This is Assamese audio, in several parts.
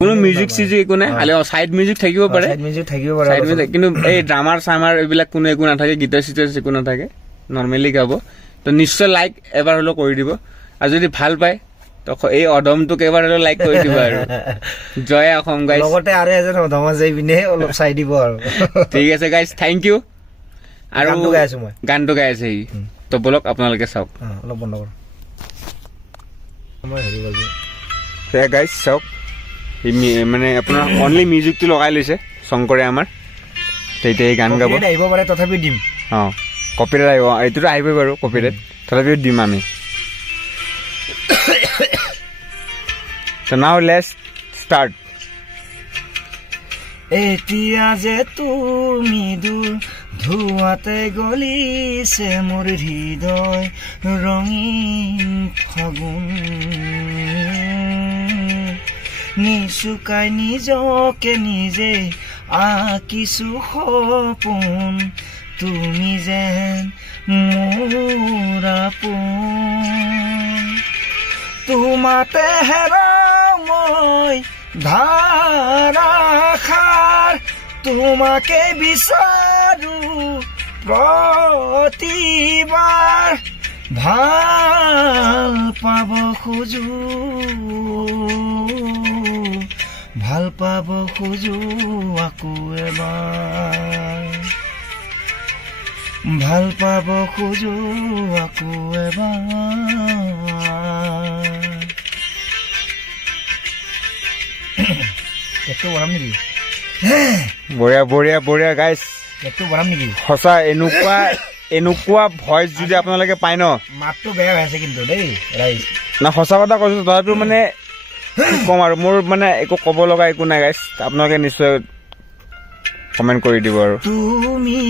কোনো মিউজিক চিউজিক একো নাই, খালি চাইড মিউজিক থাকিব পাৰে, কিন্তু এই ড্ৰামাৰ চামাৰ এইবিলাক কোনো একো নাথাকে, গীটাৰ চিটাৰ একো নাথাকে, নৰ্মেলি গাব। তো নিশ্চয় লাইক এবাৰ হ'লেও কৰি দিব, আৰু যদি ভাল পায় তো এই অদমটোক এবাৰ হ'লেও লাইক কৰি দিব। আৰু জয় অসম গাইজ, লগতে আৰু এজন অদম আছে পিনে অলপ চাই দিব আৰু। ঠিক আছে গাইজ, থেংক ইউ। আৰু গানটো গাই আছে সি, তো বলক আপোনালোকে চাওক। অলপ বন্ধ কৰ, মই হেৰি কৰিম। সেয়া গাইজ চাওক, মানে আপোনাৰ অনলি মিউজিকটো লগাই লৈছে শংকৰে আমাৰ, তেতিয়া এই গান গাব। আহিব পাৰে তথাপি দিম। অঁ কপিৰাইট আহিব, এইটোতো আহিবই বাৰু কপিৰাইট, তথাপিও দিম আমি। So now let's start. এতিয়া যে তুমি দূৰ ধুৱাতে গলিছে মোৰ হৃদয় ৰঙীন ফাগুন, নিচুকাই নিজকে নিজে আঁকিছো সপোন, তুমি যেন মোৰ আপোন। তোমাতে হেৰাও মই ধাৰাসাৰ, তোমাকে বিচাৰো প্ৰতিবাৰ, ভাল পাব খোজো, ভাল পাব খোজো আকৌ এবাৰ, ভাল পাব খোজো আকৌ এবাৰ। একটু বঢ়াম নেকি? বঢ়িয়া বঢ়িয়া বঢ়িয়া গাইজ, একটু বঢ়াম নেকি? সঁচা এনেকুৱা ভইচ যদি আপোনালোকে পায় ন, মাতটো বেয়া হৈ আছে কিন্তু দেই ৰাইজ, না সঁচা কথা কৈছো। তথাপিও মানে কি ক'ম আৰু, মোৰ মানে একো ক'ব লগা একো নাই গাইজ, আপোনালোকে নিশ্চয় কমেণ্ট কৰি দিব। আৰু তুমি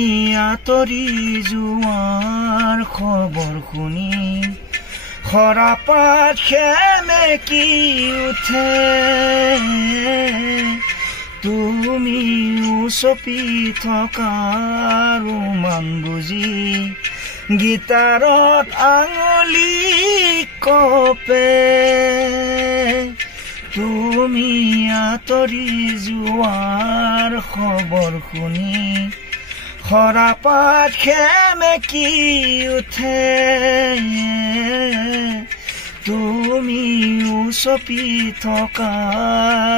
আঁতৰি যোৱাৰ খবৰ শুনি সৰাপাত সেমেকি উঠে, তুমি চপি থকা ৰোমান বুজি গীটাৰত আঙুলি কপে, তুমি আঁতৰি যোৱাৰ খবৰ শুনি সৰাপাত সেমেকি উঠে, তুমি চপি থকা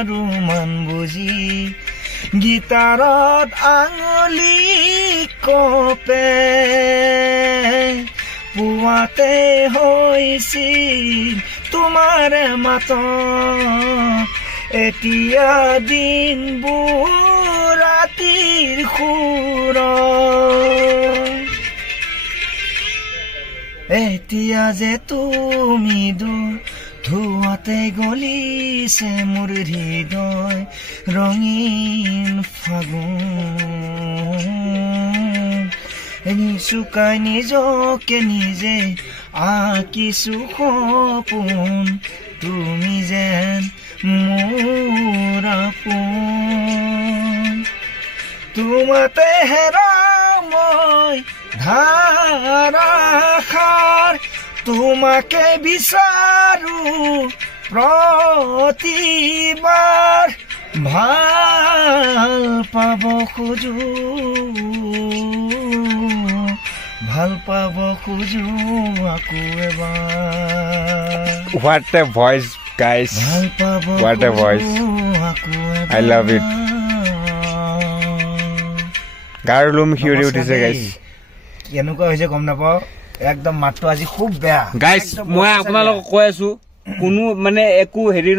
ৰোমান বুজি গীটাৰত আঙুলি কপে, পুৱাতে হৈছিল তোমাৰ মাত, এতিয়া দিনবোৰ ৰাতিৰ সুৰ, এতিয়া যে তুমি দূৰ ধুৱাতে গলিছে মোৰ হৃদয় ৰঙীন ফাগুন, নিচুকাই নিজকে নিজে আঁকিছো সপোন, তুমি যেন মোৰ আপোন। তোমাতে হেৰাও মই ধাৰাসাৰ, তোমাকে বিচাৰো প্ৰতিবাৰ, ভাল পাব খোজো, ভাল পাব খোজো আকৌ এবাৰ। What a voice guys, ভাল পাব what a voice, আকৌ এবাৰ। I love it. গাৰ লোম শিয়ৰি উঠিছে গাইজ, কেনেকুৱা হৈছে গম নাপাওঁ, একদম মাতটো আজি খুব বেয়া গাইজ। মই আপোনালোকক কৈ আছো, কোনো মানে একো হেৰি